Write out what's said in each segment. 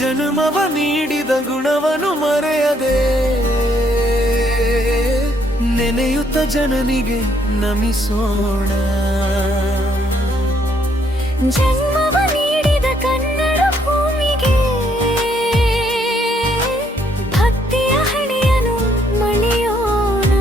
ಜನ್ಮವ ನೀಡಿದ ಗುಣವನು ಮರೆಯದೆ ನೆನೆಯುತ್ತ ಜನನಿಗೆ ನಮಿಸೋಣ. ಜನ್ಮವ ನೀಡಿದ ಕನ್ನಡ ಭೂಮಿಗೆ ಭಕ್ತಿಯ ಹಣೆಯನು ಮಣಿಯೋಣ.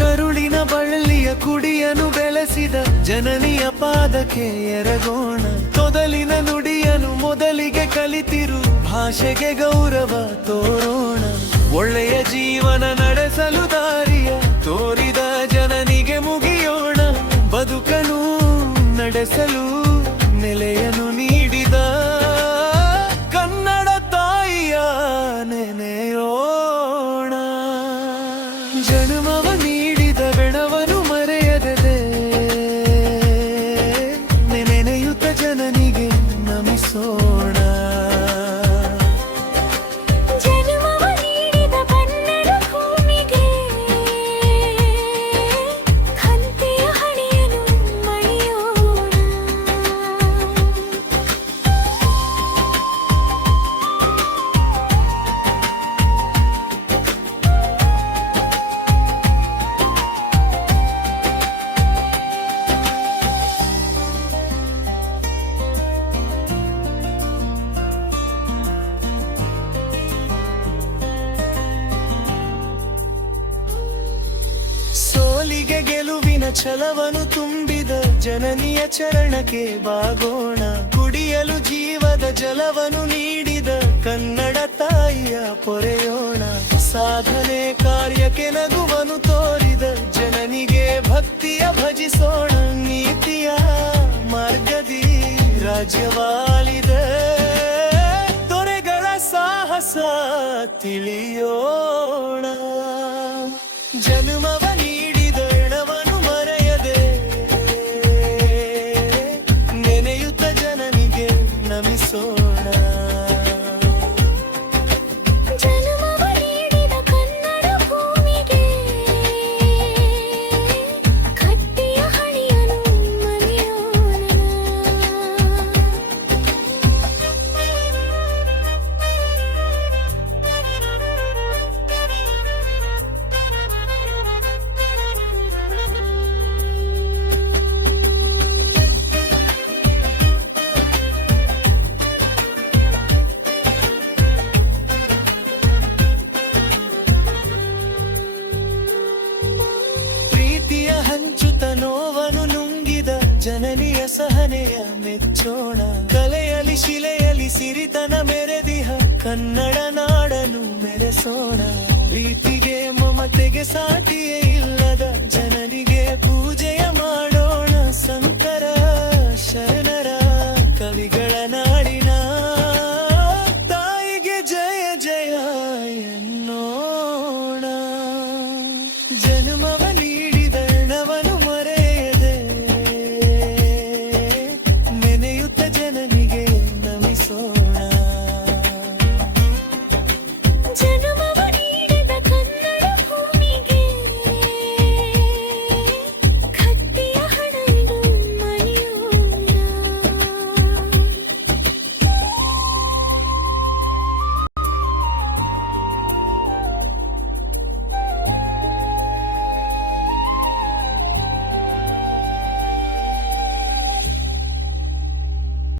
ಕರುಳಿನ ಬಳ್ಳಿಯ ಕುಡಿಯನು ಬೆಳೆಸಿದ ಜನನಿಯ ಪಾದಕ್ಕೆ ಎರಗೋಣ. ತೊದಲಿನ ನುಡಿಯನು ಮೊದಲಿಗೆ ಕಲಿತಿರು ಭಾಷೆಗೆ ಗೌರವ ತೋರೋಣ. ಒಳ್ಳೆಯ ಜೀವನ ನಡೆಸಲು ದಾರಿಯ ತೋರಿದ ಜನನಿಗೆ ಮುಗಿಯೋಣ. ಬದುಕನು ನಡೆಸಲು ನೆಲೆಯನ್ನು ನೀಡಿದ ಕನ್ನಡ ತಾಯಿಯ ನೆನೆಯೋಣ. ಜನ್ಮವ ನೀಡಿದ ಬೆಣವನು ಮರೆಯದೆ ನೆನೆಯುತ್ತ ಜನನಿಗೆ ನಮಿಸೋಣ. ಸೋಲಿಗೆ ಗೆಲುವಿನ ಛಲವನು ತುಂಬಿದ ಜನನಿಯ ಚರಣಕ್ಕೆ ಬಾಗೋಣ. ಕುಡಿಯಲು ಜೀವದ ಜಲವನ್ನು ನೀಡಿದ ಕನ್ನಡ ತಾಯಿಯ ಪೊರೆಯೋಣ. ಸಾಧನೆ ಕಾರ್ಯಕ್ಕೆ ನಗುವನು ತೋರಿದ ಜನನಿಗೆ ಭಕ್ತಿಯ ಭಜಿಸೋಣ. ನೀತಿಯ ಮಾರ್ಗದಿ ರಾಜ್ಯವಾಲಿದ ದೊರೆಗಳ ಸಾಹಸ ತಿಳಿಯೋಣ. ಜನ್ಮವ ನೀಡಿದ ಎಣವನು ಮರೆಯದೆ ನೆನೆಯುತ್ತ ಜನನಿಗೆ ನಮಿಸೋಣ. ಜನ್ಮವ ನೀಡಿದ ಕನ್ನಡ ಭೂಮಿಗೆ ಕಟ್ಟಿಯ ಹಣಿಯನು ಮರೆಯೋಣ. ಹಂಚುತ್ತ ನೋವನು ನುಂಗಿದ ಜನನಿಯ ಸಹನೆಯ ಮೆಚ್ಚೋಣ. ಕಲೆಯಲ್ಲಿ ಶಿಲೆಯಲ್ಲಿ ಸಿರಿತನ ಮೆರೆದಿಹ ಕನ್ನಡ ನಾಡನು ಮೆರೆಸೋಣ. ಪ್ರೀತಿಗೆ ಮಮತೆಗೆ ಸಾಟಿಯ